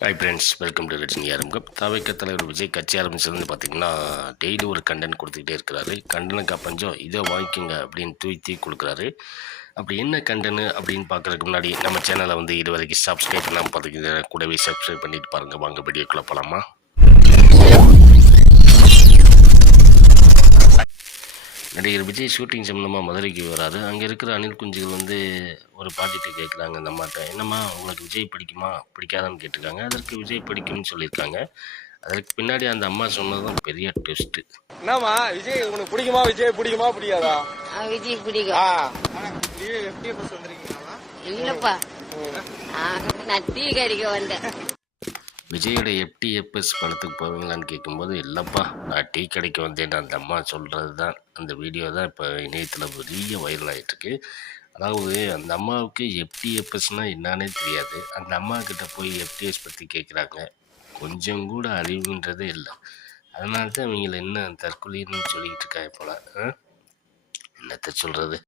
Hi friends welcome to Rajini ஆரம்பம் தவைக்க தலைவர் விஜய் கட்சி ஆரம்பிச்சதுன்னு பார்த்தீங்கன்னா டெய்லி ஒரு கண்டென்ட் கொடுத்துக்கிட்டே இருக்கிறாரு. கண்டனுக்கு அப்பஞ்சம் இதை வாங்கிக்கோங்க அப்படின்னு தூக்கி கொடுக்குறாரு. அப்படி என்ன கண்டனு அப்படின்னு பார்க்குறதுக்கு முன்னாடி நம்ம சேனலை வந்து இது வரைக்கும் சப்ஸ்கிரைப் பண்ணாமல் பார்த்தீங்கன்னா கூடவே சப்ஸ்கிரைப் பண்ணிட்டு பாருங்கள் வாங்க வீடியோக்குள்ளே போகலாமா நடிகர் விஜய் ஷூட்டிங் சம்மந்தமாக மதுரைக்கு வராரு அங்கே இருக்கிற அணில் குஞ்சுகள் வந்து ஒரு பாட்டிட்டு கேட்குறாங்க அந்த அம்மாட்ட. என்னம்மா உங்களுக்கு விஜய் பிடிக்குமா? பிடிக்காதான்னு கேட்டிருக்காங்க. அதற்கு விஜய் பிடிக்கும்னு சொல்லியிருக்காங்க. அதற்கு பின்னாடி அந்த அம்மா சொன்னதும் பெரிய ட்விஸ்ட்டு என்னம்மா விஜய் உனக்கு பிடிக்குமா? விஜய் பிடிக்குமா? பிடிக்காதா? ஆ, விஜய் பிடிக்கும். ஆ. இல்லப்பா. நான் டீ கடிக்க வந்தேன். விஜயோட எஃப்டிஎஃப்எஸ் படத்துக்கு போவீங்களான்னு கேட்கும்போது இல்லைப்பா நான் டீ கடைக்கு வந்தேன் அந்த அம்மா சொல்கிறது தான் அந்த வீடியோ தான் இப்போ இணையத்தில் பெரிய வைரல் ஆகிட்டுருக்கு அதாவது அந்த அம்மாவுக்கு எஃப்டிஎஃப்எஸ்னால் என்னன்னே தெரியாது. அந்த அம்மா கிட்டே போய் எஃப்டிஎஸ் பற்றி கேட்குறாங்க கொஞ்சம் கூட அறிவுன்றதே இல்லை. அதனால தான் இவங்களை என்ன தற்கொலைன்னு சொல்லிக்கிட்டு இருக்காங்க போல் என்னத்தை என்னத்த சொல்கிறது